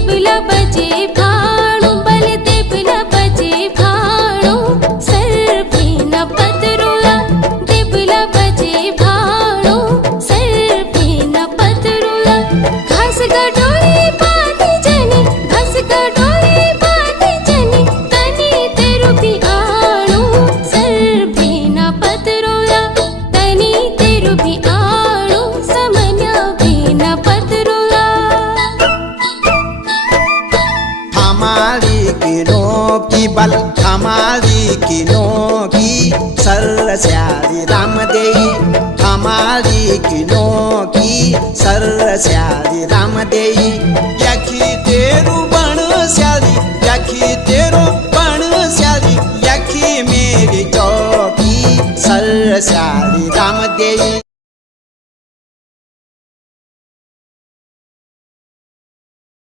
देवला बजे भाणु बल देवला बजे भाणु सर्वेन पतरुला देवला बजे भाणु सर्वेन पतरुला घास गडोळे पाती जनी घास गडोळे पाती जनी तनी तेरुपी आणू सर्वेन पतरुला तनी तेरुपी आणू समन्या भेन पतरुला हमारी किनो की बल हमारी किनो की सरस्यारी राम देई हमारी किनो की सरस्यारी राम देई याखी तेरू बण स्यारी याखी तेरो बण स्यारी याखी मेरी चौकी सरस्यारी राम देई